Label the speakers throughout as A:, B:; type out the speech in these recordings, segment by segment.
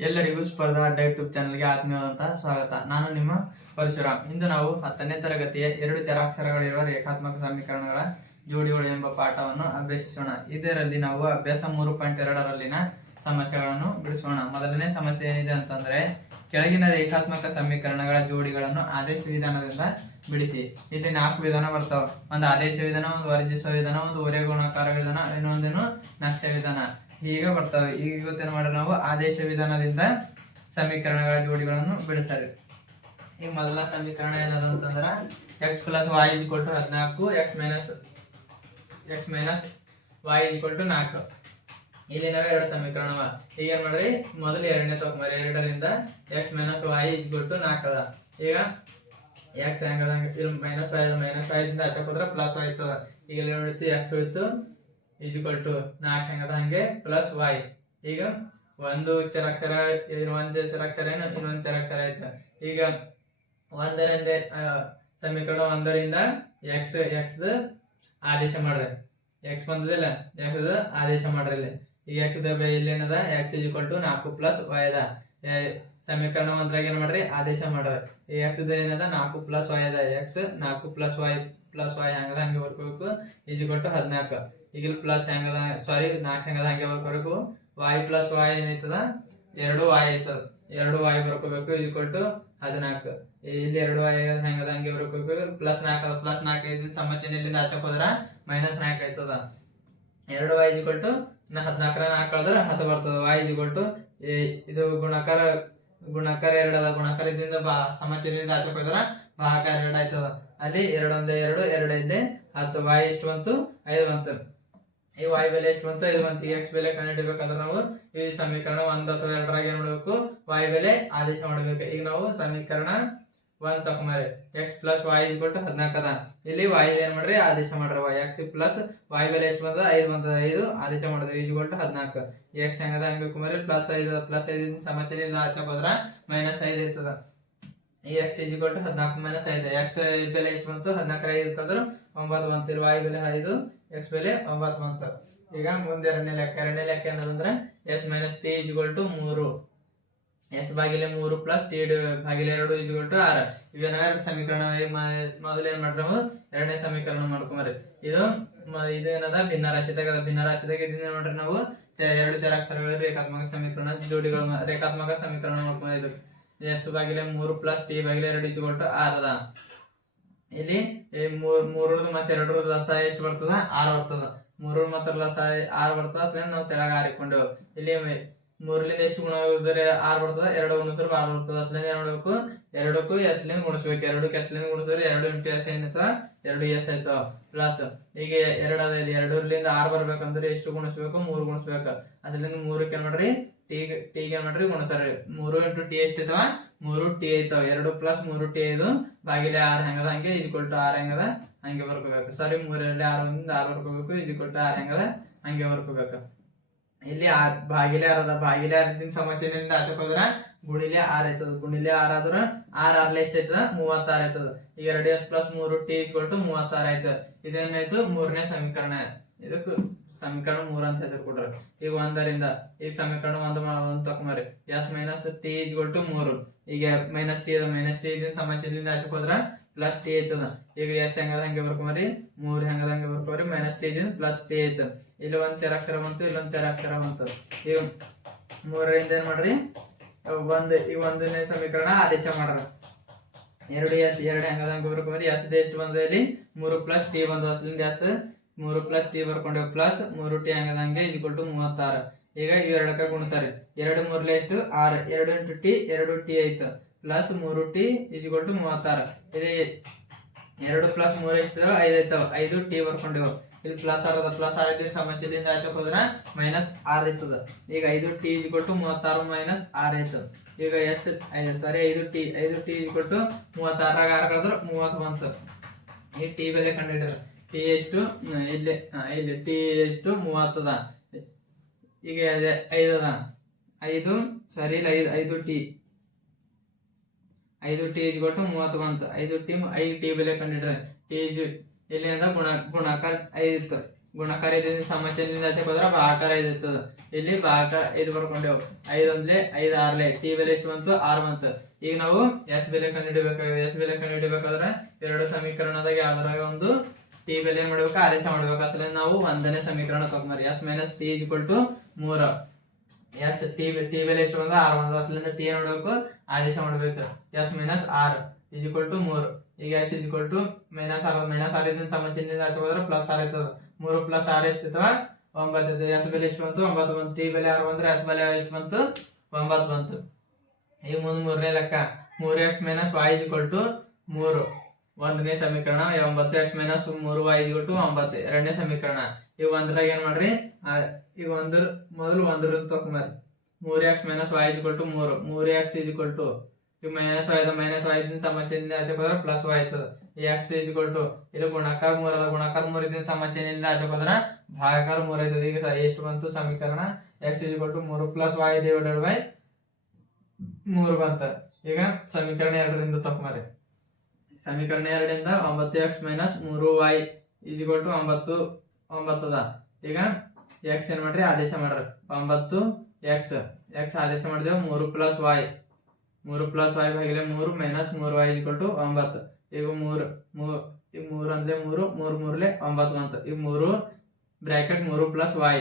A: ಎಲ್ಲರಿಗೂ ಸ್ಪರ್ಧಾ ಅಡ್ಡ ಯೂಟ್ಯೂಬ್ ಚಾನಲ್ಗೆ ಆತ್ಮೀಯವಾದಂತಹ ಸ್ವಾಗತ. ನಾನು ನಿಮ್ಮ ಪರಶುರಾಮ್. ಇಂದು ನಾವು ಹತ್ತನೇ ತರಗತಿಯ ಎರಡು ಚರಾಕ್ಷರಗಳಿರುವ ರೇಖಾತ್ಮಕ ಸಮೀಕರಣಗಳ ಜೋಡಿಗಳು ಎಂಬ ಪಾಠವನ್ನು ಅಭ್ಯಸಿಸೋಣ. ಇದರಲ್ಲಿ ನಾವು ಅಭ್ಯಾಸ ಮೂರು ಪಾಯಿಂಟ್ ಎರಡರಲ್ಲಿನ ಸಮಸ್ಯೆಗಳನ್ನು ಬಿಡಿಸೋಣ. ಮೊದಲನೇ ಸಮಸ್ಯೆ ಏನಿದೆ ಅಂತಂದ್ರೆ, ಕೆಳಗಿನ ರೇಖಾತ್ಮಕ ಸಮೀಕರಣಗಳ ಜೋಡಿಗಳನ್ನು ಆದೇಶ ವಿಧಾನದಿಂದ ಬಿಡಿಸಿ. ಇಲ್ಲಿ ನಾಲ್ಕು ವಿಧಾನ ಬರ್ತಾವ. ಒಂದು ಆದೇಶ ವಿಧಾನ, ಒಂದು ವರ್ಜಿಸುವ ವಿಧಾನ, ಒಂದು ಒರೆ ಗುಣಾಕಾರ ವಿಧಾನ, ಇನ್ನೊಂದೇನು ನಕ್ಷೆ ವಿಧಾನ. ಹೀಗೆ ಬರ್ತವೆ. ಈಗ ಇವತ್ತೇನು ಮಾಡೋಣ ನಾವು? ಆದೇಶ ವಿಧಾನದಿಂದ ಸಮೀಕರಣಗಳ ಜೋಡಿಗಳನ್ನು ಬಿಡಿಸರಿ ಈಗ ಮೊದಲ ಸಮೀಕರಣ ಏನದ ಅಂತಂದ್ರ x plus y is to ಹದಿನಾಲ್ಕು x minus x minus y is to ನಾಲ್ಕು. ಇಲ್ಲಿ ನಾವೇ ಎರಡು ಸಮೀಕರಣವ. ಈಗ ಏನ್ ಮಾಡ್ರಿ ಮೊದಲು ಎರಡನೇ ತಗೊಂಬರಿ ಎರಡರಿಂದ ಎಕ್ಸ್ ಮೈನಸ್ ವಾಯ್ ಇಸ್ ಕೊಟ್ಟು ನಾಲ್ಕು ಅದ. ಈಗ ಎಕ್ಸ್ ಹೆಂಗದ? ಇಲ್ಲಿ ಮೈನಸ್ ವಾಯ್ ಮೈನಸ್ ವಾಯ್ದಿಂದ ಹಚ್ಚಕ್ ಹೋದ್ರೆ ಪ್ಲಸ್ ವೈ ಇರ್ತದ. ಈಗ ಇಲ್ಲಿ ನೋಡಿತ್ತು ಎಕ್ಸ್ ಹೋಯ್ತು ಈಕ್ವಲ್ ಟು ನಾಲ್ಕು ಹೆಂಗದ ಹಂಗೆ ಪ್ಲಸ್ ವೈ ಈಗ ಒಂದು ಚರಾಕ್ಷರ ಒಂದು ಚರಾಕ್ಷರ ಏನು, ಇನ್ನೊಂದು ಚರಾಕ್ಷರ ಆಯ್ತು. ಈಗ ಒಂದರಿಂದ ಸಮೀಕರಣ ಒಂದರಿಂದ ಎಕ್ಸ್ ಎಕ್ಸ್ ಆದೇಶ ಮಾಡ್ರಿ. ಎಕ್ಸ್ ಬಂದದಿಲ್ಲ ಎಕ್ಸ್ ಆದೇಶ ಮಾಡ್ರಿ ಈಗ ಎಕ್ಸ್ ಇಲ್ಲಿ ಏನದ? ಎಕ್ಸ್ ಈಕ್ವಲ್ ಟು ನಾಲ್ಕು ಪ್ಲಸ್ ವೈ ಅದ ಸಮೀಕರಣ ಒಂದ್ರಾಗ ಏನ್ ಮಾಡ್ರಿ? ಆದೇಶ ಮಾಡ್ರಿ. ಈ ಎಕ್ಸ್ ಏನದ? ನಾಲ್ಕು ಪ್ಲಸ್ ವೈ ಅದ ಎಕ್ಸ್ ನಾಲ್ಕು ಪ್ಲಸ್ ವೈ ಪ್ಲಸ್ ವೈ ಹಂಗದ ಹಂಗೆ ಬರ್ಕೋಬೇಕು. ಈಜಿ ಕೊಟ್ಟು ಹದಿನಾಲ್ಕು. ಈಗ ಇಲ್ಲಿ ಪ್ಲಸ್ ಹೆಂಗದ ಸಾರಿ ನಾಲ್ಕು ಹೆಂಗದ ಹಂಗೆ ಬರ್ಕೋಬೇಕು. ವಾಯ್ ಪ್ಲಸ್ ವಾಯ್ ಏನೈತದ ಎರಡು ವಾಯ್ ಐತದ ಎರಡು ವಾಯ್ ಬರ್ಕೋಬೇಕು ಈಜಿ ಕೊಟ್ಟು ಹದಿನಾಲ್ಕು. ಇಲ್ಲಿ ಎರಡು ವಾಯ್ ಹೆಂಗದ ಹಂಗೆ ಬರ್ಕೋಬೇಕು. ಪ್ಲಸ್ ನಾಲ್ಕು ಅದ ಪ್ಲಸ್ ನಾಲ್ಕು ಐದು ಇಲ್ಲಿಂದ ಆಚಕ್ ಹೋದ್ರ ಮೈನಸ್ ನಾಲ್ಕು ಆಯ್ತದ. ಎರಡು ವಾಯ್ ಈಕ್ವಲ್ ಕೊಟ್ಟು ನಾ ಹದಿನಾಲ್ಕರ ನಾಲ್ಕು ಕಳೆದ್ರೆ ಹತ್ತು ಬರ್ತದ. ವಾಯ್ ಈಕ್ವಲ್ ಕೊಟ್ಟು ಇದು ಗುಣಕಾರ ಗುಣಕಾರ ಎರಡು ಅದ ಗುಣಾಕಾರ ಇದ್ರಿಂದ ಬಾ ಸಮಚಿನಿಂದ ಆಚಕ್ ಹೋದ್ರ ಭಾಗಾಕಾರ ಎರಡು ಆಯ್ತದ? ಅಲ್ಲಿ ಎರಡೊಂದೇ ಎರಡು ಎರಡು ಐದೆ ಹತ್ತು. ವಾಯ್ ಎಷ್ಟು ಬಂತು? ಐದು ಬಂತು. ಈ ವಾಯ್ ಬೆಲೆ ಎಷ್ಟು ಬಂತು? ಐದು ಬಂತು. ಎಕ್ಸ್ ಬೆಲೆ ಕಂಡುಹಿಡಿಬೇಕಾದ್ರೆ ನಾವು ಈ ಸಮೀಕರಣ ಒಂದು ಅಥವಾ ಎರಡರಾಗ ಏನ್ ಮಾಡಬೇಕು ವಾಯ್ ಬೆಲೆ ಆದೇಶ ಮಾಡಬೇಕು. ಈಗ ನಾವು ಸಮೀಕರಣ ಒಂದ್ ತಕೊಂಬರಿ ಎಕ್ಸ್ ಪ್ಲಸ್ ವಾಯ್ ಕೊಟ್ಟು ಹದಿನಾಲ್ಕು ಅದ. ಇಲ್ಲಿ ವಾಯ್ ಏನ್ ಮಾಡ್ರಿ? ಆದೇಶ ಮಾಡ್ರಿ ವಾಯ್ ಎಕ್ಸ್ ಪ್ಲಸ್ ವಾಯ್ ಬೆಲೆ ಎಷ್ಟು ಬಂದ ಐದು ಬಂದದ ಐದು ಆದೇಶ ಮಾಡಿದ್ರಿ ಈಜು ಕೊಟ್ಟು ಹದಿನಾಲ್ಕು. ಎಕ್ಸ್ ಹೆಂಗದ? ಹಂಗೆ ಕುಮಾರಿ ಪ್ಲಸ್ ಐದು. ಪ್ಲಸ್ ಐದು ಸಮಚನೆಯಿಂದ ಆಚೆ ಹೋದ್ರ ಮೈನಸ್ ಐದು ಇರ್ತದ. ಈ ಎಕ್ಸ್ ಈಜ್ ಟು ಹದಿನಾಲ್ಕು ಮೈನಸ್ ಐದು. ಎಕ್ಸ್ ಬೆಲೆ ಎಷ್ಟು ಬಂತು? ಹದಿನಾಲ್ಕರ ಐದು ಕಳೆದ್ರು ಒಂಬತ್ತು ಬಂತು. ಇಲ್ಲಿ ವಾಯು ಬೆಲೆ ಐದು ಎಕ್ಸ್ ಬೆಲೆ ಒಂಬತ್ತು ಬಂತು. ಈಗ ಮುಂದೆ ಎರಡನೇ ಲೆಕ್ಕ. ಎರಡನೇ ಲೆಕ್ಕ ಏನದಂದ್ರೆ s minus t is equal to ಮೂರು. ಎಸ್ ಬಾಗಿಲೆ ಮೂರು ಪ್ಲಸ್ ಟಿ ಬಾಗಿಲೆ ಎರಡು ಇಜ್ಗಳು ಟು ಆರು. ಇವೇನ ಎರಡು ಸಮೀಕರಣ ಮೊದಲು ಏನ್ ಮಾಡ್ರಿ ನಾವು ಎರಡನೇ ಸಮೀಕರಣ ಮಾಡ್ಕೊಂಬರಿ ಇದು ಇದು ಏನದ? ಭಿನ್ನರಾಶಿದಾಗ ಭಿನ್ನರಾಶಿದಾಗ ಇದನ್ನ ನೋಡ್ರಿ ನಾವು? ಎರಡು ಚರಾಕ್ಷರಗಳ ರೇಖಾತ್ಮಕ ಸಮೀಕರಣ ಜೋಡಿಗಳ ರೇಖಾತ್ಮಕ ಸಮೀಕರಣ ಮಾಡ್ಕೊಂಡಿದ್ದು ಎಸ್ ಬಾಗಿಲೆ? ಮೂರು ಪ್ಲಸ್ ಟಿ ಬಾಗಿಲೆ ಎರಡು ಇಜ್ಗಳು ಟು ಆರ್ ಅದ. ಇಲ್ಲಿ ಮೂರ್ ಮತ್ತೆ ಎರಡರ ಲಸ ಎಷ್ಟು ಬರ್ತದ? ಆರು ಬರ್ತದ. ಮೂರರ ಮತ್ತೆ ಲಸ ಆರು ಬರ್ತದ. ಅಸಲ ನಾವು ತೆಳಗ ಆರಿಕೊಂಡು ಇಲ್ಲಿ ಮೂರ್ಲಿಂದ ಎಷ್ಟು ಗುಣ ಆಗುದ್ರೆ ಆರು ಬರ್ತದ? ಎರಡು ಗುಣಿಸ್ರ ಆರು ಬರ್ತದ. ಅಸ್ಲಿಂದ ಏನ್ ಮಾಡ್ಬೇಕು? ಎರಡಕ್ಕೂ ಎಸ್ ಲಿಂದ ಗುಣಿಸ್ಬೇಕು. ಎರಡಕ್ಕೆ ಎಸ್ ಲಿಂದ ಗುಣಿಸಿದ್ರೆ ಎರಡು ಇಂಟು ಎಸ್ ಏನೈತದ ಎರಡು ಎಸ್ ಆಯ್ತವ ಪ್ಲಸ್ ಈಗ ಎರಡು ಅದ ಇಲ್ಲಿ ಎರಡರಿಂದ ಆರು ಬರ್ಬೇಕಂದ್ರೆ ಎಷ್ಟು ಗುಣಿಸ್ಬೇಕು? ಮೂರು ಗುಣಿಸ್ಬೇಕು. ಅದ್ರಿಂದ ಮೂರಕ್ಕೆ ಏನ್ ಮಾಡ್ರಿ ಟಿ ಟಿಗೆ ಏನ್ ಮಾಡ್ರಿ ಗುಣಿಸ್ರಿ ಮೂರು ಇಂಟು ಟಿ ಎಷ್ಟು ಐತವ ಮೂರು ಟಿ ಐತವ. ಎರಡು ಪ್ಲಸ್ ಮೂರು ಟಿ ಐದು ಬಾಗಿಲೆ ಆರು ಹೆಂಗದ? ಹಂಗೆ ಈಜ್ಕೊಲ್ ಟು ಆರು ಹೆಂಗದ? ಹಂಗೆ ಬರ್ಕೋಬೇಕು. ಸಾರಿ ಮೂರಲ್ಲಿ ಆರು ಒಂದಿಂದ ಆರು ಬರ್ಕೋಬೇಕು. ಈಜ್ಕೊಲ್ ಟು ಆರು ಹೆಂಗದ? ಹಂಗೆ ಬರ್ಕೋಬೇಕು. ಇಲ್ಲಿ ಆರ್ ಬಾಗಿಲೆ ಆರ್ ಅದ. ಬಾಗಿಲೆ ಆರದಿಂದ ಸಮಚನೆಯಿಂದ ಆಚಕ್ ಹೋದ್ರ ಗುಣಿಲೆ ಆರ್ ಆಯ್ತದ. ಗುಣಿಲೆ ಆರ್ ಆದ್ರ ಆರ್ ಆರ್ಲೆ ಎಷ್ಟು ಆಯ್ತದ? ಮೂವತ್ತಾರು ಆಯ್ತದ. ಈಗ ಎರಡು ಎಸ್ ಪ್ಲಸ್ ಮೂರು ಟಿ ಈಜ್ಕೊಲ್ ಟು ಮೂವತ್ತಾರು ಆಯ್ತು. ಇದೇನಾಯ್ತು ಮೂರನೇ ಸಮೀಕರಣ. ಇದಕ್ಕೆ ಸಮೀಕರಣ ಮೂರ್ ಅಂತ ಹೆಸರು ಕೊಟ್ರ. ಈಗ ಒಂದರಿಂದ ಈ ಸಮೀಕರಣ ಒಂದು ಮಾಡೋದು ತಕೊಂಬರಿ s minus t is equal to ಮೂರು. ಈಗ ಮೈನಸ್ ಟಿ ಅದ ಮೈನಸ್ ಟಿ ಇದನ್ನ ಸಮಚಿಂದ ಆಚೆ ಹೋದ್ರ ಪ್ಲಸ್ ಟಿ ಐತದ ಈಗ ಎಸ್ ಹೆಂಗದ ಹಂಗೆ ಬರ್ಕೊಂಬರಿ ಮೂರ್ ಹೆಂಗದ ಹಂಗೆ ಬರ್ಕೊಂಬರಿ ಮೈನಸ್ ಟಿ ಇದನ್ನ ಪ್ಲಸ್ ಟಿ ಐತ ಇಲ್ಲಿ ಒಂದ್ ಚರಾಕ್ಷರ ಬಂತು ಇಲ್ಲೊಂದ್ ಚರಾಕ್ಷರ ಬಂತು. ಈಗ ಮೂರರಿಂದ ಏನ್ ಮಾಡ್ರಿ? ಒಂದ್, ಈ ಒಂದನೇ ಸಮೀಕರಣ ಆದೇಶ ಮಾಡ್ರ. ಎರಡು ಎಸ್ ಎರಡು ಹೆಂಗದ ಹಂಗೆ ಬರ್ಕೊಂಬರಿ ಎಸ್ ಎಷ್ಟು ಬಂದ ಇಲ್ಲಿ? ಮೂರು ಪ್ಲಸ್ ಟಿ ಬಂದ ಎಸ್ ಮೂರು ಪ್ಲಸ್ ಟಿ ಬರ್ಕೊಂಡೇವ್ ಪ್ಲಸ್ ಮೂರು ಟಿ ಹಂಗದಂಗೆ ಈಕ್ವಲ್ ಟು ಮೂವತ್ತಾರು. ಈಗ ಇವೆರಡಕ್ಕೆ ಗುಣಸರಿ ಎರಡು ಮೂರ್ಲೆ ಎಷ್ಟು? ಆರು. ಎರಡು ಇಂಟು ಟಿ ಎರಡು ಟಿ ಆಯ್ತು. ಪ್ಲಸ್ ಮೂರು ಟಿ ಈಕ್ವಲ್ ಟು ಮೂವತ್ತಾರು. ಇಲ್ಲಿ ಎರಡು ಪ್ಲಸ್ ಮೂರು ಎಷ್ಟು ಐದು ಆಯ್ತವ. ಐದು ಟಿ ಬರ್ಕೊಂಡೇವು ಇಲ್ಲಿ ಪ್ಲಸ್ ಆರದ ಪ್ಲಸ್ ಆರ್ ಇದ್ರೆ ಸಮಸ್ಯೆದಿಂದ ಆಚೆ ಹೋದ್ರ ಮೈನಸ್ ಆರ್ ಇರ್ತದ. ಈಗ ಐದು ಟಿ ಕೊಟ್ಟು ಮೂವತ್ತಾರು ಮೈನಸ್ ಆರ್ ಆಯ್ತು. ಈಗ ಎಸ್ ಸಾರಿ ಐದು ಟಿ ಐದು ಟಿ ಕೊಟ್ಟು ಮೂವತ್ತಾರಾಗ ಆರು ಕಳೆದ್ರೆ ಮೂವತ್ತು ಬಂತು. ಈ ಟಿ ಬೆಲೆ ಕಂಡುಹಿಡಿದ್ರ. ಟಿ ಎಷ್ಟು ಇಲ್ಲಿ ಇಲ್ಲಿ ಟಿ ಎಷ್ಟು ಮೂವತ್ತದ. ಈಗ ಅದೇ ಐದು ಅದ ಐದು ಸರಿ ಇಲ್ಲ ಐದು ಐದು ಟಿ ಐದು ಟಿ ಕೊಟ್ಟು ಮೂವತ್ತು ಬಂತು. ಐದು ಟಿ ಐದು ಟಿ ಬೆಲೆ ಕಂಡಿಡ್ರೆ ಟಿ ಇಲ್ಲಿ ಗುಣ, ಗುಣಾಕಾರ ಐದಿತ್ತು. ಗುಣಕಾರ ಇದರಿಂದ ಸಮಚಲಿಂದ ಆಚೆ ಹೋದ್ರೆ ಭಾಗಾಕಾರ ಐದಿತ್ತದ ಇಲ್ಲಿ ಭಾಗಕಾರ ಐದು ಬರ್ಕೊಂಡೆವು. ಐದು ಒಂದ್ಲೆ ಐದು ಆರ್ಲೆ. ಟಿ ಬೆಲೆ ಎಷ್ಟು ಬಂತು? ಆರು ಬಂತು. ಈಗ ನಾವು ಎಸ್ ಬೆಲೆ ಕಂಡುಹಿಡಿಬೇಕಾಗಿದೆ. ಎಸ್ ಬೆಲೆ ಕಂಡುಹಿಡಿಬೇಕಾದ್ರೆ ಎರಡು ಸಮೀಕರಣದಾಗ ಯಾವ್ದ್ರಾಗ ಒಂದು ಟಿ ಬೆಲೆ ಏನ್ ಮಾಡ್ಬೇಕು? ಆದೇಶ ನಾವು ಒಂದನೇ ಸಮೀಕರಣ ತಗೊಂಡ್ರಿ s minus t is equal to ಮೂರ. ಎಸ್ ಟಿ ಟಿ ಬೆಲೆ ಎಷ್ಟು ಬಂದ ಆರ್ ಒಂದು ಅಸಲಿಂದ ಟಿ ಏನ್ ಮಾಡ್ಬೇಕು? ಆದೇಶ ಮಾಡ್ಬೇಕು. S minus r is equal to ಮೂರು. ಈಗ s is equal to minus r. Minus r ಇದನ್ನ ಸಮಚಿಹ್ನೆಯಿಂದ ಆಚೆ ಹೋದ್ರೆ ಪ್ಲಸ್ ಆರ್ ಇರ್ತದ. ಮೂರು ಪ್ಲಸ್ ಆರ್ ಎಷ್ಟು ಇರ್ತವ? ಒಂಬತ್ತು ಎಸ್ ಬೆಲೆ ಎಷ್ಟು ಬಂತು? ಒಂಬತ್ತು ಬಂತು. ಟಿ ಬೆಲೆ ಆರು ಬಂದ್ರೆ ಎಸ್ ಬೆಲೆ ಎಷ್ಟು ಬಂತು? ಒಂಬತ್ತು ಬಂತು. ಈಗ ಮುಂದೆ ಮೂರನೇ ಲೆಕ್ಕ. ಮೂರು x minus y is equal to ಮೂರು. ಒಂದನೇ ಸಮೀಕರಣ ಒಂಬತ್ತು ಎಕ್ಸ್ ಮೈನಸ್ ಮೂರು ಇಸ್ ಟು ಒಂಬತ್ತು. ಎರಡನೇ ಸಮೀಕರಣ. ಈಗ ಒಂದ್ರಾಗ ಏನ್ ಮಾಡ್ರಿ? ಈಗ ಒಂದ್ರ ಮೊದಲು ಒಂದ್ರ ತಕೊಂಬರ್ರಿ ಮೂರು ಎಕ್ಸ್ ಮೈನಸ್ ವೈ ಟು ಮೂರು. ಮೂರು ಎಕ್ಸ್ ಇಕ್ವಲ್ ಟು ಈಗ ಮೈನಸ್ ವಾಯ್ ಮೈನಸ್ ವಾಯ್ ಸಮಚನಿಂದ ಆಚೆ ಹೋದ್ರೆ ಪ್ಲಸ್ ವೈ ಆಯ್ತದ. ಈ ಎಕ್ಸ್ ಇಕ್ವಲ್ ಟು ಇದು ಗುಣಾಕಾರ ಮೂರ್ ಅದ. ಗುಣಾಕಾರ ಮೂರ್ ಇದನ್ನ ಸಮಚನೆಯಿಂದ ಆಚೆ ಹೋದ್ರ ಭಾಗಾಕಾರ ಮೂರ್ ಆಯ್ತದ. ಈಗ ಎಷ್ಟು ಬಂತು ಸಮೀಕರಣ? ಎಕ್ಸ್ ಇಕ್ವಲ್ ಟು ಮೂರು ಪ್ಲಸ್ ವಾಯ್, ಡಿವೈಡೆಡ್ ಬೈ ಮೂರು ಬಂತ. ಈಗ ಸಮೀಕರಣ ಎರಡರಿಂದ ತಕೊಂಬರ್ರಿ ಸಮೀಕರಣ ಎರಡರಿಂದ ಒಂಬತ್ತು ಎಕ್ಸ್ ಮೈನಸ್ ಮೂರು ವೈ ಇಕ್ವಲ್ ಟು ಒಂಬತ್ತು ಒಂಬತ್ತು ಅದ ಈಗ ಎಕ್ಸ್ ಏನು ಮಾಡ್ರಿ? ಆದೇಶ ಮಾಡ್ರಿ. ಒಂಬತ್ತು ಎಕ್ಸ್. ಎಕ್ಸ್ ಆದೇಶ ಮಾಡಿದೆವು ಮೂರು ಪ್ಲಸ್ ವೈ. ಮೂರು ಪ್ಲಸ್ ವೈ ಬಾಗಿಲೆ ಮೂರು ಮೈನಸ್ ಮೂರು ವೈ ಇಕ್ವಲ್ ಟು ಒಂಬತ್ತು. ಈಗ ಮೂರು ಮೂರು ಈಗ ಮೂರು ಅಂದ್ರೆ ಮೂರು ಮೂರು ಮೂರಲೆ ಒಂಬತ್ತು ಅಂತ ಈಗ ಮೂರು ಬ್ರಾಕೆಟ್ ಮೂರು ಪ್ಲಸ್ ವೈ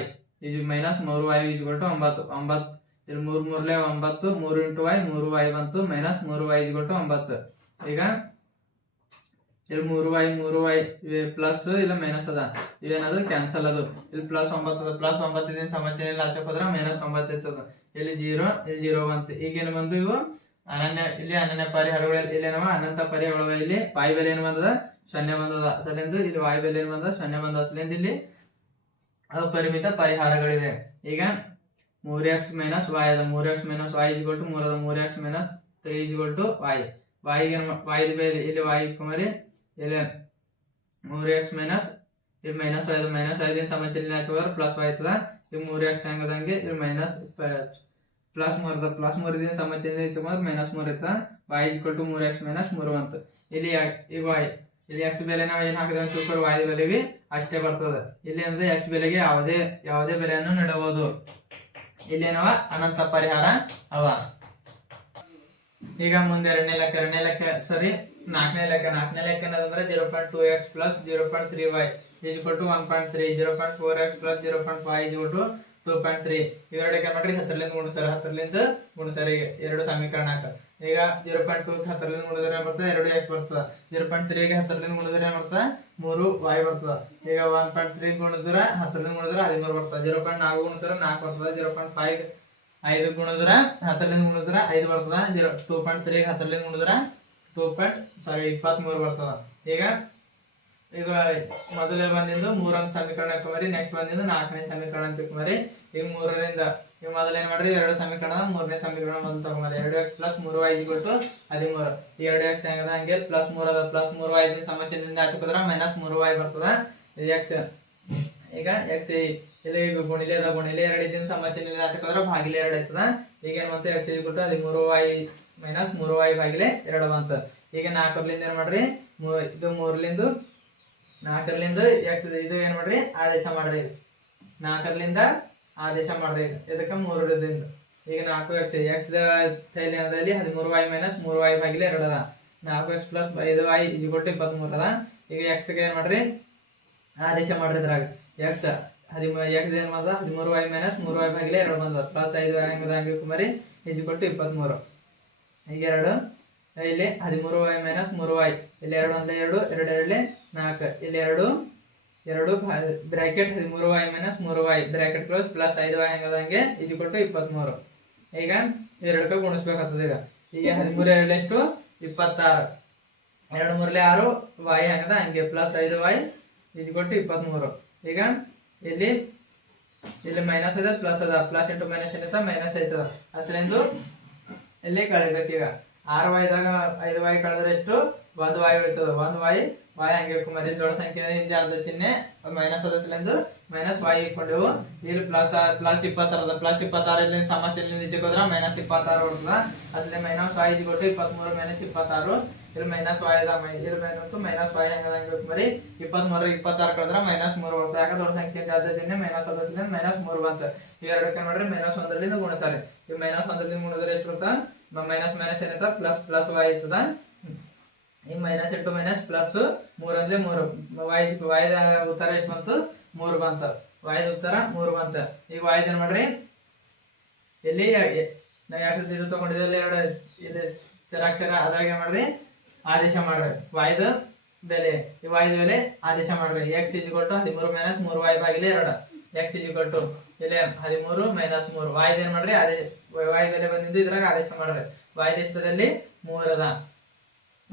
A: ಈಜ್ ಮೈನಸ್ ಮೂರು ವೈ ಇಕ್ವಲ್ ಟು ಒಂಬತ್ತು. ಒಂಬತ್ತು, ಇಲ್ಲಿ ಮೂರು ಮೂರಲೆ ಒಂಬತ್ತು, ಮೂರು ಇಂಟು ವೈ, ಮೂರು ವೈ ಬಂತು. ಮೈನಸ್ ಮೂರು ವೈ ಇಸ್ ಟು ಒಂಬತ್ತು. ಈಗ ಇಲ್ಲಿ ಮೂರು ವೈ ಮೂರು ವೈ ಪ್ಲಸ್ ಇಲ್ಲ ಮೈನಸ್ ಅದ. ಇವೇನದು? ಕ್ಯಾನ್ಸಲ್ ಅದು. ಇಲ್ಲಿ ಪ್ಲಸ್ ಒಂಬತ್ತು ಅದ. ಪ್ಲಸ್ ಒಂಬತ್ತು ದಿನ ಸಮಸ್ಯೆ ಆಚೆ ಹೋದ್ರೆ ಮೈನಸ್ ಒಂಬತ್ತು ಇರ್ತದ. ಇಲ್ಲಿ ಜೀರೋ ಇಲ್ಲಿ ಜೀರೋ ಬಂತು. ಈಗೇನು ಬಂದು ಇವು? ಅನನ್ಯ, ಇಲ್ಲಿ ಅನನ್ಯ ಪರಿಹಾರಗಳು ಇಲ್ಲಿ ಏನವ ಅನಂತ ಪರಿಹಾರಗಳು ಇಲ್ಲಿ. ಪಾಯಿ ಬೆಲೆ ಏನು ಬಂದದ? ಸೊನ್ನೆ ಬಂದದ. ಸಲಿಂದು ಇಲ್ಲಿ ವಾಯು ಬೆಲೆ ಏನು ಬಂದದ? ಸೊನ್ನೆ ಬಂದದ. ಸಲಿಂದ ಇಲ್ಲಿ ಅಪರಿಮಿತ ಪರಿಹಾರಗಳಿವೆ. ಈಗ ಮೂರ್ ಎಕ್ಸ್ ಮೈನಸ್ ವಾಯ್ ಅದ. ಮೂರ್ x minus y is to ಮೂರ್ x minus three is to y ವಾಯ್ಗೆ ವಾಯ್ದು ಬೇರೆ. ಇಲ್ಲಿ ವಾಯ್ ಕುಮಾರಿ ಇಲ್ಲಿ ಮೂರು ಎಕ್ಸ್ ಮೈನಸ್ ಇಲ್ಲಿ ಮೈನಸ್ ಐದು ಮೈನಸ್ ಐದಿನ ಸಮಸ್ಯೆ ಹಚ್ಚಿದ್ರೆ ಪ್ಲಸ್ ವಾಯ್ ಆಯ್ತದ ಇಲ್ಲಿ ಮೂರು ಎಕ್ಸ್ ಹೆಂಗದಂಗೆ ಇಲ್ಲಿ ಮೈನಸ್ ಪ್ಲಸ್ ಮೂರ್ ಅದ ಪ್ಲಸ್ ಮೂರದಿಂದ ಸಮಸ್ಯೆ ಹಚ್ಚಿದ್ರೆ ಮೈನಸ್ ಮೂರು ಇರ್ತದ. ವಾಯ್ ಇಕ್ವಲ್ ಟು ಮೂರು ಎಕ್ಸ್ ಮೈನಸ್ ಮೂರು ಅಂತ. ಇಲ್ಲಿ ಈ ವಾಯ್ ಇಲ್ಲಿ ಎಕ್ಸ್ ಬೆಲೆ ನಾವು ಏನ್ ಹಾಕಿದ್ರೆ ಸೂಪರ್ ಬೆಲೆ ಬೆಲೆಗೆ ಅಷ್ಟೇ ಬರ್ತದೆ. ಇಲ್ಲಿ ಅಂದ್ರೆ ಎಕ್ಸ್ ಬೆಲೆಗೆ ಯಾವುದೇ ಯಾವುದೇ ಬೆಲೆಯನ್ನು ನೀಡಬಹುದು. ಏನವ? ಅನಂತ ಪರಿಹಾರ ಅವ. ಈಗ ಮುಂದೆ ಎರಡನೇ ಲೆಕ್ಕ ಎರಡನೇ ಲೆಕ್ಕ ಸರಿ ನಾಲ್ಕನೇ ಲೆಕ್ಕ ನಾಲ್ಕನೇ ಲೆಕ್ಕ ಏನದಂದ್ರೆ zero point two x plus zero point three y is ಕೊಟ್ಟು one point three zero point four x plus zero point five is two point three ಇವೆರಡಕ್ಕೆ ಮಾಡ್ರಿ ಹತ್ತರಲಿಂದ ಗುಣಿಸ್ತಾರೆ ಹತ್ತರಲಿಂದ ಗುಣಿಸ್ತಾರೆ ಈಗ ಎರಡು ಸಮೀಕರಣ ಆಕ ಈಗ ಜೀರೋ ಪಾಯಿಂಟ್ ಟೂ ಹತ್ತರಲಿಂದ ಗುಣಿದ್ರೆ ಏನು ಬರ್ತದೆ? ಎರಡು ಎಕ್ಸ್ ಬರ್ತದೆ. ಜೀರೋ ಪಾಯಿಂಟ್ ತ್ರೀಗೆ ಹತ್ತರಲಿಂದ ಗುಣಿದ್ರೆ ಏನು ಬರ್ತದ? ಮೂರು ವಾಯ್ ಬರ್ತದೆ. ಈಗ ಒನ್ ಪಾಯಿಂಟ್ ತ್ರೀ ಗುಣಿದ್ರೆ ಹತ್ತರಲಿಂದ ಗುಣಿದ್ರೆ ಹದಿಮೂರು ಬರ್ತದೆ. ಜೀರೋ ಪಾಯಿಂಟ್ ನಾಲ್ಕು ಗುಣಿಸಿದ್ರೆ ನಾಲ್ಕು ಬರ್ತದೆ. ಜೀರೋ ಪಾಯಿಂಟ್ ಫೈವ್ ಐದು ಗುಣದ್ರ ಹತ್ತರಿಂದ ಗುಣದ್ರ ಐದು ಬರ್ತದ, ಜೀರೋ ಟೂ ಪಾಯಿಂಟ್ ತ್ರೀ ಹತ್ತರಲಿಂದ ಗುಣದ್ರ ಟೂ ಪಾಯಿಂಟ್ ಸಾರಿ ಇಪ್ಪತ್ಮೂರು ಬರ್ತದ. ಈಗ ಈಗ ಮೊದಲೇ ಬಂದಿದ್ದು ಮೂರನೇ ಸಮೀಕರಣ ಹಾಕೊಂಬರಿ ನೆಕ್ಸ್ಟ್ ಬಂದಿದ್ದು ನಾಲ್ಕನೇ ಸಮೀಕರಣ ಅಂತ ಹಾಕೊಂಬರಿ ಈಗ ಮೂರರಿಂದ, ಈಗ ಮೊದಲೇನು ಮಾಡ್ರಿ ಎರಡು ಸಮೀಕರಣ, ಮೂರನೇ ಸಮೀಕರಣ ಮೊದಲು ತಗೊಂಬರಿ ಎರಡು ಎಕ್ಸ್ ಪ್ಲಸ್ ಮೂರು ವೈ ಕೊಟ್ಟು ಹದಿಮೂರು. ಎರಡು ಎಕ್ಸ್ ಹೆಂಗದ? ಹಂಗೆ ಪ್ಲಸ್ ಮೂರು ಅದ. ಪ್ಲಸ್ ಮೂರು ವೈ ಸಮಚಿನಿಂದ ಹಾಕೋದ್ರ ಮೈನಸ್ ಮೂರು ವೈ ಬರ್ತದ. ಎಕ್ಸ್ ಈಗ ಎಕ್ಸ್ ಈಗ ಗುಣಿಲೆ ಅದ ಗುಣಿಲೆ ಎರಡು ಇದ್ದಿನ ಸಮಚಿನ್ನ ಹಾಕೋದ್ರ ಭಾಗಿಲೆ ಎರಡು ಆಯ್ತದ ಈಗ ಏನ್ ಮತ್ತೆ ಎಕ್ಸ್ ಕೊಟ್ಟು ಹದಿಮೂರು ವೈ ಮೈನಸ್ ಮೂರು ವೈ ಭಾಗಿಲೆ ಎರಡು ಬಂತು. ಈಗ ನಾಲ್ಕರ್ಲಿಂದ ಏನು ಮಾಡ್ರಿ? ಇದು ಮೂರ್ಲಿಂದ ನಾಲ್ಕರ್ಲಿಂದ ಎಕ್ಸ್ ಇದು ಏನು ಮಾಡ್ರಿ? ಆದೇಶ ಮಾಡ್ರಿ ನಾಲ್ಕರ್ಲಿಂದ ಆದೇಶ ಮಾಡ್ರಿ ಇದಕ್ಕೆ ಮೂರರಿಂದ. ಈಗ ನಾಲ್ಕು ಎಕ್ಸ್ ಎಕ್ಸ್ ಥೈಲ್ಯಾಂಡದಲ್ಲಿ ಹದಿಮೂರು ವೈ ಮೈನಸ್ ಮೂರು ವೈ ಭಾಗಿಲೆ ಎರಡು ಅದ. ನಾಲ್ಕು ಎಕ್ಸ್ ಪ್ಲಸ್ ಐದು ವೈ ಇದು ಕೊಟ್ಟು ಇಪ್ಪತ್ತ್ಮೂರು ಅದ. ಈಗ ಎಕ್ಸ್ಗೆ ಏನು ಮಾಡ್ರಿ? ಆದೇಶ ಮಾಡ್ರಿ ಇದ್ರಾಗ. ಎಕ್ಸ್ ಹದಿಮೂರು ಎಕ್ಸ್ ಏನು ಬಂದ ಹದಿಮೂರು ವೈ ಮೈನಸ್ ಮೂರು ವೈ ಭಾಗಿಲೆ ಎರಡು ಬಂದ ಪ್ಲಸ್ ಐದು ವೈ ಹಂಗದ ಹಂಗೆ ಕುಮಾರಿ ಕೊಟ್ಟು ಇಪ್ಪತ್ಮೂರು. ಈಗ ಎರಡು, ಇಲ್ಲಿ ಹದಿಮೂರು ವೈ ಮೈನಸ್ ಮೂರು ವೈ ಇಲ್ಲಿ ಎರಡು ಒಂದೇ ಎರಡು ಎರಡು ಎರಡಲೆ ನಾಲ್ಕು. ಇಲ್ಲಿ ಎರಡು ಎರಡು ಬ್ರಾಕೆಟ್ ಹದಿಮೂರು ವೈ ಮೈನಸ್ ಮೂರು ವೈ ಬ್ರಾಕೆಟ್ ಕ್ಲೋಸ್ ಪ್ಲಸ್ ಐದು ವೈ ಹಂಗದಂಗೆ ಈಜು ಕೊಟ್ಟು ಇಪ್ಪತ್ಮೂರು. ಈಗ ಎರಡಕ್ಕೆ ಗುಣಿಸ್ಬೇಕಾಗ್ತದೆ ಈಗ. ಈಗ ಹದಿಮೂರು ಎರಡಷ್ಟು ಇಪ್ಪತ್ತಾರು. ಎರಡು ಮೂರಲೆ ಆರು ವೈ ಹಂಗದ ಹಂಗೆ. ಪ್ಲಸ್ ಐದು ವೈ ಈಜು ಕೊಟ್ಟು ಇಪ್ಪತ್ಮೂರು. ಈಗ ಇಲ್ಲಿ ಇಲ್ಲಿ ಮೈನಸ್ ಅದ ಪ್ಲಸ್ ಅದ ಪ್ಲಸ್ ಇಂಟು ಮೈನಸ್ ಏನಿದೆ? ಮೈನಸ್ ಆಯ್ತದ. ಅಸಲೆಂದು ಇಲ್ಲಿ ಈಗ ಆರು ವಾಯ್ದಾಗ ಐದು ವಾಯ್ ಕಳೆದ್ರೆ ಎಷ್ಟು? ಒಂದು ವಾಯ್ ಉಳಿತದ. ಒಂದು ವಾಯ್ ವಾಯ್ ಹಂಗೆ ಕುಮಾರಿ ದೊಡ್ಡ ಸಂಖ್ಯೆ ಹಿಂದೆ ಅರ್ಧ ಚಿಹ್ನೆ ಮೈನಸ್ ಅದಲೆಂದು ಮೈನಸ್ ವಾಯ್ ಇಟ್ಕೊಂಡೆವು ಇಲ್ಲಿ ಪ್ಲಸ್ ಪ್ಲಸ್ ಇಪ್ಪತ್ತಾರು ಅದ. ಪ್ಲಸ್ ಇಪ್ಪತ್ತಾರು ಇಲ್ಲಿ ಸಮಾಜ ಇಲ್ಲಿ ನಿಜಕ್ಕೆ ಹೋದ್ರ ಮೈನಸ್ ಇಪ್ಪತ್ತಾರು ಬರ್ತದ ಅದ್ರಲ್ಲಿ ಮೈನಸ್ ವಾಯ್ ಕೊಟ್ಟು ಇಪ್ಪತ್ಮೂರು ಮೈನಸ್ ಇಪ್ಪತ್ತಾರು. ಇಲ್ಲಿ ಮೈನಸ್ ವಾಯ್ ಅದ, ಮೈ ಇಲ್ಲಿ ಮೈನಸ್ ಮೈನಸ್ ವಾಯ್ ಹೆಂಗದ ಹಂಗೆ ಮರಿ ಇಪ್ಪತ್ಮೂರು, ಇಪ್ಪತ್ತಾರು ಕಳೆದ್ರೆ ಮೈನಸ್ ಮೂರು ಬರ್ತದೆ. ಯಾಕಂದ್ರೆ ದೊಡ್ಡ ಸಂಖ್ಯೆ ಅದ ಮೈನಸ್ ಅದ ಮೈನಸ್ ಮೂರು ಬಂತು. ಈ ಎರಡಕ್ಕೆ ನೋಡ್ರಿ ಮೈನಸ್ ಒಂದರಿಂದ ಗುಣಿಸಾರಿ ಈ ಮೈನಸ್ ಒಂದರಿಂದ ಗುಣಿದ್ರೆ ಎಷ್ಟು ಬರ್ತದ? ಮೈನಸ್ ಮೈನಸ್ ಏನೈತ ಪ್ಲಸ್ ಪ್ಲಸ್ ವಾಯ್ ಇರ್ತದ. ಈಗ ಮೈನಸ್ ಇಂಟು ಮೈನಸ್ ಪ್ಲಸ್ ಮೂರು. ಅಂದ್ರೆ ಮೂರು ವಾಯ್ ವಾಯ್ದ ಉತ್ತರ ಎಷ್ಟು ಬಂತು? ಮೂರು ಬಂತು. ವಾಯ್ದ ಉತ್ತರ ಮೂರು ಬಂತು. ಈಗ ವಾಯ್ದ ಏನ್ ಮಾಡ್ರಿ? ಇಲ್ಲಿ ನಾವು ಯಾಕೆ ಇದು ತಗೊಂಡಿದ್ದಲ್ಲಿ ಎರಡು ಇದು ಚರಾಕ್ಷರ ಅದ್ರಾಗ ಏನ್ ಮಾಡ್ರಿ? ಆದೇಶ ಮಾಡ್ರಿ. ವಾಯ್ದ ಬೆಲೆ, ಈ ವಾಯ್ದ ಬೆಲೆ ಆದೇಶ ಮಾಡ್ರಿ. ಎಕ್ಸ್ ಇಜ್ ಕೊಟ್ಟು ಹದಿಮೂರು ಮೈನಸ್ ಮೂರು ವಾಯ್ ಬಾಗಿಲೆ ಎರಡು. ಎಕ್ಸ್ ಇಜ್ ಕೊಟ್ಟು ಇಲ್ಲಿ ಹದಿಮೂರು ಮೈನಸ್ ಮೂರು. ವಾಯ್ದ ಏನ್ ಮಾಡ್ರಿ? ಅದೇ ವಾಯ್ ಬೆಲೆ ಬಂದಿದ್ದು ಇದ್ರಾಗ ಆದೇಶ ಮಾಡ್ರಿ. ವಾಯ್ದ ಇಷ್ಟದಲ್ಲಿ ಮೂರದ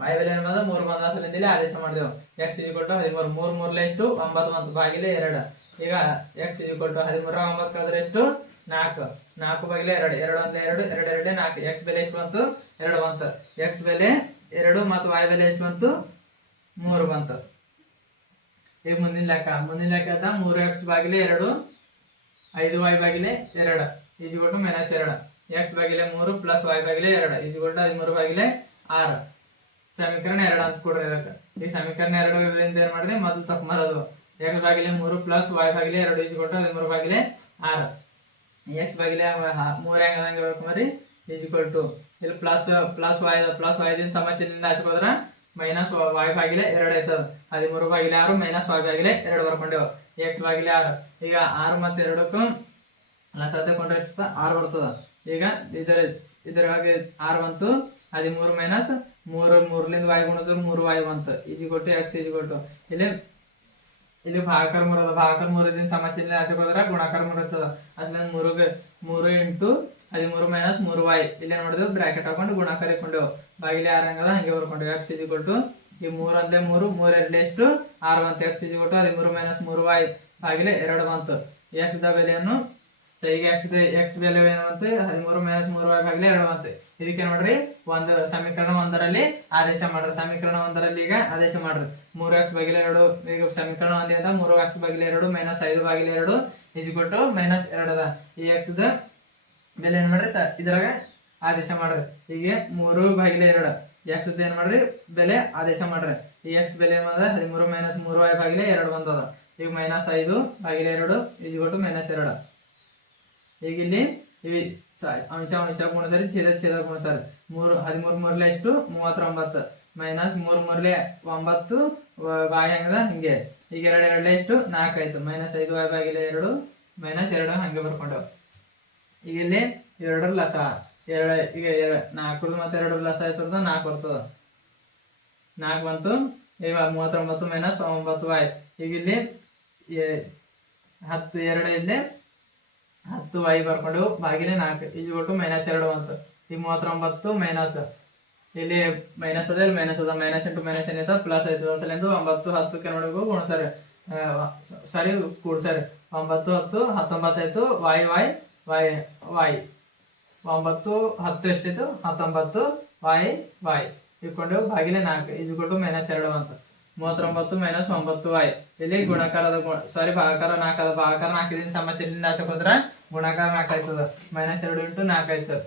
A: ವಾಯ್ ಬೆಲೆ ಏನ್ ಬಂದ ಮೂರು ಬಂದ ಸಲಿಂದಲ್ಲಿ ಆದೇಶ ಮಾಡಿದೆವು. ಎಕ್ಸ್ ಇಜ್ ಕೊಟ್ಟು ಹದಿಮೂರು. ಮೂರು ಮೂರ್ಲೆ ಎಷ್ಟು? ಒಂಬತ್ತು ಒಂದು ಬಾಗಿಲೆ ಎರಡು. ಈಗ ಎಕ್ಸ್ ಇಜ್ ಕೊಟ್ಟು ಹದಿಮೂರ ಒಂಬತ್ತು ಕಳೆದ್ರೆ ಎಷ್ಟು? ನಾಲ್ಕು. ನಾಲ್ಕು ಬಾಗಿಲೆ ಎರಡು. ಎರಡು ಒಂದ್ ಎರಡು. ಎರಡು ಎರಡೇ ನಾಲ್ಕು. ಎಕ್ಸ್ ಬೆಲೆ ಎಷ್ಟು ಬಂತು? ಎರಡು ಬಂತು. ಎಕ್ಸ್ ಬೆಲೆ ಎರಡು ಮತ್ತು ವಾಯ್ ಬೆಲೆ ಎಷ್ಟು ಬಂತು? ಮೂರು ಬಂತು. ಈಗ ಮುಂದಿನ ಲೆಕ್ಕ ಮುಂದಿನ ಲೆಕ್ಕ ಮೂರು ಎಕ್ಸ್ ಬಾಗಿಲೆ ಎರಡು, ಐದು ವಾಯ್ ಬಾಗಿಲೆ ಎರಡು ಈಜು ಕೊಟ್ಟು ಮೈನಸ್ ಎರಡು. ಎಕ್ಸ್ ಬಾಗಿಲೆ ಮೂರು ಪ್ಲಸ್ ವಾಯ್ ಬಾಗಿಲೆ ಎರಡು ಈಜು ಕೊಟ್ಟು ಹದಿಮೂರು ಬಾಗಿಲೆ ಆರು. ಸಮೀಕರಣ ಎರಡು ಅಂತ ಕೊಡ್ರಿ ಇದಕ್ಕೆ ಈ ಸಮೀಕರಣ ಎರಡರಿಂದ ಏನು ಮಾಡಿದ್ರೆ ಮೊದಲು ತಪ್ಪು ಮರೋದು. ಎಕ್ಸ್ ಬಾಗಿಲೆ ಮೂರು ಪ್ಲಸ್ ವಾಯ್ ಬಾಗಿಲೆ ಎರಡು ಈಜು ಕೊಟ್ಟು ಹದಿಮೂರು ಬಾಗಿಲೆ ಆರು. ಎಕ್ಸ್ ಬಾಗಿಲೆ ಮೂರು ಹೆಂಗ್ ಹೆಂಗ ಬರ್ಕೊಂಬರಿ ಈಸ್ ಈಕ್ವಲ್ ಟು ಇಲ್ಲಿ ಪ್ಲಸ್ ಪ್ಲಸ್ ವಾಯ್ ಪ್ಲಸ್ ವಾಯ್ದಿನ ಸಮಚಿನಿಂದ ಹಚ್ಕೋದ್ರ ಮೈನಸ್ ವಾಯ್ ಬಾಗಿಲೆ ಎರಡು ಆಯ್ತದ. ಹದಿಮೂರು ಬಾಗಿಲೆ ಆರು ಮೈನಸ್ ವಾಯ್ ಬಾಗಿಲೆ ಎರಡು ಬರ್ಕೊಂಡೇವು. ಎಕ್ಸ್ ಬಾಗಿಲೆ ಆರು. ಈಗ ಆರು ಮತ್ತು ಎರಡಕ್ಕೂ ಲಸ ತಗೊಂಡ್ರೆ ಆರು ಬರ್ತದ. ಈಗ ಇದರ ಇದರಾಗೆ ಆರು ಬಂತು, ಹದಿಮೂರು ಮೈನಸ್ ಮೂರು ಮೂರ್ಲಿಂದ ವಾಯು ಗುಣಿಸಿದ್ರೆ ಮೂರು ವಾಯು ಬಂತು. ಈಜಿ ಕೊಟ್ಟು ಎಕ್ಸ್ ಈಜಿ ಕೊಟ್ಟು ಇಲ್ಲಿ ಇಲ್ಲಿ ಭಾಗಾಕಾರ ಮೂರದ ಅದ ಮೂರದಿಂದ ಸಮಚಿಹ್ನೆ ಆಚೆ ಹೋದ್ರ ಗುಣಾಕಾರ ಮೂರು ಇರ್ತದ. ಅದ್ರಿಂದ ಮೂರು ಮೂರು ಇಂಟು ಹದಿಮೂರು ಮೈನಸ್ ಮೂರು ವಾಯ್ ಇಲ್ಲಿ ನೋಡಿದ್ವಿ ಬ್ರಾಕೆಟ್ ಹಾಕೊಂಡು ಗುಣಾಕಾರ ಕರಿಕೊಂಡೆವು ಬಾಗಿಲೆ ಆರು ಹಂಗೆ ಬರ್ಕೊಂಡೆವು ಎಕ್ಸ್ ಇಜಿ ಕೊಟ್ಟು ಈ ಮೂರು ಅಂದ್ರೆ ಮೂರು ಮೂರು ಎರಡು ಎಷ್ಟು? ಆರು ಬಂತು ಎಕ್ಸ್ ಇಜಿ ಕೊಟ್ಟು ಹದಿಮೂರು ಮೈನಸ್ ಮೂರು ವೈ ಬಾಗಿಲೆ ಎರಡು ಬಂತು ಎಕ್ಸ್ ದ ಬೆಲೆಯನ್ನು ಸೈಗೆ ಈಗ ಎಕ್ಸ್ ಎಕ್ಸ್ ಬೆಲೆ ಏನು ಅಂತ? ಹದಿಮೂರು ಮೈನಸ್ ಮೂರು ವೈ ಬಾಗಿಲೆ ಎರಡು ಬಂತು ಇದಕ್ಕೆ ನೋಡ್ರಿ, ಒಂದು ಸಮೀಕರಣ ಒಂದರಲ್ಲಿ ಆದೇಶ ಮಾಡ್ರಿ. ಸಮೀಕರಣ ಒಂದರಲ್ಲಿ ಈಗ ಆದೇಶ ಮಾಡ್ರಿ. ಮೂರು ಎಕ್ಸ್ ಬಾಗಿಲೆ ಎರಡು, ಈಗ ಸಮೀಕರಣ ಒಂದೇ ಅಂತ ಮೂರು ಎಕ್ಸ್ ಬಾಗಿಲೆ ಎರಡು ಮೈನಸ್ ಐದು ಬಾಗಿಲೆ ಎರಡು ಈಜ್ ಕೊಟ್ಟು ಮೈನಸ್ ಎರಡು ಅದ. ಈ ಎಕ್ಸ್ ದ ಬೆಲೆ ಏನ್ ಮಾಡ್ರಿ ಸ ಇದ್ರಾಗ ಆದೇಶ ಮಾಡ್ರಿ. ಹೀಗೆ ಮೂರು ಬಾಗಿಲೆ ಎರಡು. ಎಕ್ಸ್ ಏನ್ ಮಾಡ್ರಿ? ಬೆಲೆ ಆದೇಶ ಮಾಡ್ರಿ. ಈ ಎಕ್ಸ್ ಬೆಲೆ ಏನ್ ಬಂದ ಹದಿಮೂರು ಮೈನಸ್ ಮೂರು ಐ ಬಾಗಿಲೆ ಎರಡು ಬಂದದ. ಈಗ ಮೈನಸ್ ಐದು, ಬಾಗಿಲೆ ಎರಡು ಈಜ್ ಕೊಟ್ಟು ಮೈನಸ್ ಎರಡು. ಈಗ ಇಲ್ಲಿ ಇವಿ ಅಂಶ ಅಂಶ ಗುಣಸರಿ ಛೇದ ಛೇದ ಗುಣಸರಿ ಮೂರು, ಹದಿಮೂರು ಮೂರ್ಲೆ ಎಷ್ಟು? ಮೂವತ್ತೊಂಬತ್ತು. ಮೈನಸ್ ಮೂರು ಮೂರಲೆ ಒಂಬತ್ತು ಬಾಯಿ ಹಂಗದ? ಹಿಂಗೆ. ಈಗ ಎರಡು ಎರಡಲೆ ಎಷ್ಟು? ನಾಲ್ಕು ಆಯ್ತು. ಮೈನಸ್ ಐದು ಐದು ಬಾಗಿಲೆ ಎರಡು ಮೈನಸ್ ಎರಡು ಹಂಗೆ ಬರ್ಕೊಂಡವು. ಈಗ ಇಲ್ಲಿ ಎರಡರ ಲಸ. ಎರಡು, ಈಗ ನಾಲ್ಕರದ್ದು ಮತ್ತೆ ಎರಡರ ಲಸ ಎಷ್ಟು ನಾಲ್ಕು ಬರ್ತದ. ನಾಲ್ಕು ಬಂತು, ಈಗ ಮೂವತ್ತೊಂಬತ್ತು ಮೈನಸ್ ಒಂಬತ್ತು ವಾಯ್ ಈಗ ಇಲ್ಲಿ ಹತ್ತು, ಎರಡು ಇಲ್ಲಿ ಹತ್ತು ವೈ ಬರ್ಕೊಂಡು ಬಾಗಿಲೆ ನಾಲ್ಕು. ಇಲ್ಲಿ ಒಟ್ಟು ಮೈನಸ್ ಎರಡು ಬಂತು. ಈಗ ಮೂವತ್ತೊಂಬತ್ತು ಮೈನಸ್ ಇಲ್ಲಿ ಮೈನಸ್ ಅದ, ಇಲ್ಲಿ ಮೈನಸ್ ಅದ. ಮೈನಸ್ ಎಂಟು ಮೈನಸ್ ಏನೈತ ಪ್ಲಸ್ ಆಯ್ತದ. ಅಸಲಿಂದು ಒಂಬತ್ತು ಹತ್ತು ನೋಡಬೇಕು ಗುಣಸರಿ ಸಾರಿ ಕೂಡ್ಸರಿ ಒಂಬತ್ತು, ಹತ್ತು, ಹತ್ತೊಂಬತ್ತು ವೈ ವೈ ವಾಯ್ ವಾಯ್ ಒಂಬತ್ತು ಹತ್ತು ಎಷ್ಟಿತ್ತು? ಹತ್ತೊಂಬತ್ತು ವಾಯ್ ವಾಯ್ ಇಟ್ಕೊಂಡು ಬಾಗಿಲೆ ನಾಲ್ಕು ಕೊಟ್ಟು ಮೈನಸ್ ಎರಡು ಅಂತ. ಮೂವತ್ತೊಂಬತ್ತು ಮೈನಸ್ ಒಂಬತ್ತು ವಾಯ್ ಇಲ್ಲಿ ಗುಣಕಾರದ ಸಾರಿ ಭಾಗಾಕಾರ ನಾಲ್ಕದ ಭಾಗಾಕಾರ ನಾಲ್ಕಿದಿಂದ ಸಮಸ್ಯೆಯಿಂದ ಆಚೆ ಕೊಂದ್ರೆ ಗುಣಾಕಾರ ನಾಲ್ಕು ಆಯ್ತದ ಮೈನಸ್ ಎರಡು ಇಂಟು ನಾಲ್ಕು ಆಯ್ತು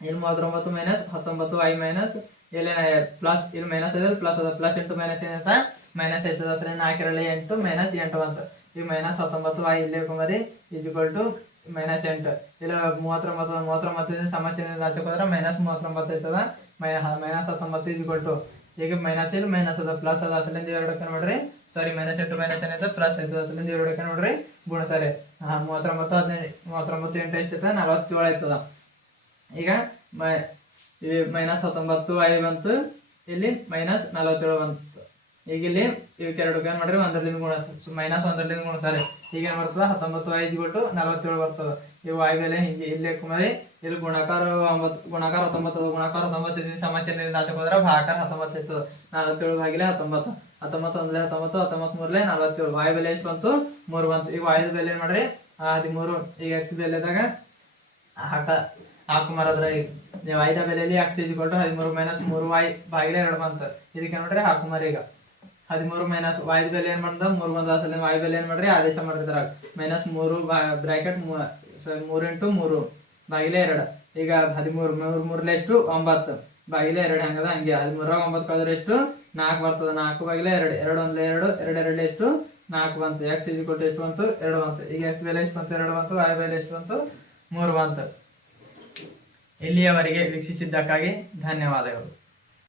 A: ಇಲ್ಲಿ ಮೂವತ್ತೊಂಬತ್ತು ಮೈನಸ್ ಹತ್ತೊಂಬತ್ತು ಐ ಮೈನಸ್ ಇಲ್ಲಿ ಪ್ಲಸ್ ಇಲ್ಲಿ ಮೈನಸ್ ಇದೆ ಪ್ಲಸ್ ಅದ ಪ್ಲಸ್ ಎಂಟು ಮೈನಸ್ ಏನಂತ ಮೈನಸ್ ಆಯ್ತದ. ಸರಿ ನಾಲ್ಕರಲ್ಲಿ ಎಂಟು ಮೈನಸ್ ಎಂಟು ಅಂತ. ಈಗ ಮೈನಸ್ ಹತ್ತೊಂಬತ್ತು ವೈ ಇಲ್ಲೇ ಕುಮಾರಿ ಈಜ್ವಲ್ ಟು ಮೈನಸ್ ಎಂಟು. ಇಲ್ಲ, ಮೂವತ್ತೊಂಬತ್ತು ಮೂವತ್ತೊಂಬತ್ತರಿಂದ ಸಮಸ್ಯೆಯಿಂದ ಆಚೆ ಹೋದ್ರೆ ಮೈನಸ್ ಮೂವತ್ತೊಂಬತ್ತು ಆಯ್ತದ ಮೈ ಮೈನಸ್ ಹತ್ತೊಂಬತ್ತು ಇದು ಟು ಈಗ ಮೈನಸ್ ಇಲ್ಲಿ ಮೈನಸ್ ಅದ. ಪ್ಲಸ್ ಅದ. ಅಸಲಿಂದ ಎರಡಕ್ಕೆ ನೋಡ್ರಿ. ಸಾರಿ ಮೈನಸ್ ಎಂಟು ಮೈನಸ್ ಏನೈತೆ ಪ್ಲಸ್ ಆಯ್ತದ ಅಸಲಿಂದ ಎರಡಕ್ಕೆ ನೋಡ್ರಿ. ಗುಣತಾರೆ. ಹಾ, ಮೂವತ್ತೊಂಬತ್ತು, ಹದಿನೈದು, ಮೂವತ್ತೊಂಬತ್ತು ಎಂಟು ಎಷ್ಟೈತೆ ನಲವತ್ತೇಳು ಆಯ್ತದ. ಈಗ ಮೈ ಮೈನಸ್ ಹತ್ತೊಂಬತ್ತು ಐ ಬಂತು. ಇಲ್ಲಿ ಮೈನಸ್ ನಲವತ್ತೇಳು ಬಂತು. ಈಗ ಇಲ್ಲಿ ಇವಕ್ಕೆ ಎರಡು ಏನು ಮಾಡ್ರಿ? ಒಂದರಿಂದ ಗುಣ ಮೈನಸ್ ಒಂದರಲ್ಲಿ ಗುಣ ಸರಿ. ಈಗ ಏನು ಬರ್ತದ? ಹತ್ತೊಂಬತ್ತು ಐದು ಬಿಟ್ಟು ನಲವತ್ತೇಳು ಬರ್ತದ. ಇವು ಬೆಲೆ ಹಿಂಗೆ ಇಲ್ಲಿ ಕುಮಾರಿ, ಇಲ್ಲಿ ಗುಣಕಾರ ಒಂಬತ್ತು ಗುಣಕಾರ ಹತ್ತೊಂಬತ್ತು ಗುಣಕಾರ ಹತ್ತೊಂಬತ್ತು ಸಮಾಚಾರದಿಂದ ಆಚೆ ಹೋದ್ರೆ ಭಾಕಾರ ಹತ್ತೊಂಬತ್ತು ಇರ್ತದೆ. ನಲವತ್ತೇಳು ಭಾಗಿಲೆ ಹತ್ತೊಂಬತ್ತು. ಹತ್ತೊಂಬತ್ತು ಒಂದಲೇ ಹತ್ತೊಂಬತ್ತು ಹತ್ತೊಂಬತ್ತು ಮೂರಲೆ ನಲವತ್ತೇಳು. ವಾಯು ಬೆಲೆ ಎಷ್ಟು ಬಂತು? ಮೂರು ಬಂತು. ಈಗ ವಾಯು ಬೆಲೆ ಮಾಡ್ರಿ? ಹದಿಮೂರು. ಈಗ ಎಕ್ಸ್ ಬೆಲೆದಾಗ ಹಾಕ ಹಾಕು ಮರದ್ರ ಈಗ ವಾಯ್ದ ಬೆಲೆಯಲ್ಲಿ ಎಕ್ಸ್ ಇಜ್ ಕೊಟ್ಟು ಹದಿಮೂರು ಮೈನಸ್ ಮೂರು ವಾಯ್ ಬಾಗಿಲೆ ಎರಡು ಬಂತು. ಇದಕ್ಕೆ ನೋಡ್ರಿ ಹಾಕು ಮರ ಈಗ. ಹದಿಮೂರು ಮೈನಸ್ ವಾಯ್ದ ಬೆಲೆ ಏನ್ ಮಾಡ್ದ? ಮೂರು ಬಂದ ಸಲ ವಾಯ್ ಬೆಲೆ ಏನ್ ಮಾಡ್ರಿ? ಆದೇಶ ಮಾಡಿದ್ರ ಮೈನಸ್ ಮೂರು ಬ್ರಾಕೆಟ್ ಮೂರು ಇಂಟು ಮೂರು, ಬಾಗಿಲೆ ಎರಡು. ಈಗ ಹದಿಮೂರು, ಮೂರು ಮೂರಲೆ ಎಷ್ಟು? ಒಂಬತ್ತು. ಬಾಗಿಲೆ ಎರಡು ಹೆಂಗದ? ಹಂಗೆ. ಹದಿಮೂರಾಗ ಒಂಬತ್ತು ಕಳೆದ್ರೆ ಎಷ್ಟು? ನಾಲ್ಕು ಬರ್ತದೆ. ನಾಲ್ಕು ಬಾಗಿಲೆ ಎರಡು. ಎರಡು ಒಂದ್ಲೆ ಎರಡು. ಎರಡು ಎರಡು ಎಷ್ಟು? ನಾಲ್ಕು ಬಂತು. ಎಕ್ಸ್ ಇಜ್ ಕೊಟ್ಟು ಎಷ್ಟು ಬಂತು? ಎರಡು ಬಂತು. ಈಗ ಎಕ್ಸ್ ಬೆಲೆ ಎಷ್ಟು ಬಂತು? ಎರಡು ಬಂತು. ವೈ ಬೆಲೆ ಎಷ್ಟು ಬಂತು? ಮೂರು ಬಂತು. ಇಲ್ಲಿಯವರೆಗೆ ವೀಕ್ಷಿಸಿದ್ದಕ್ಕಾಗಿ ಧನ್ಯವಾದಗಳು.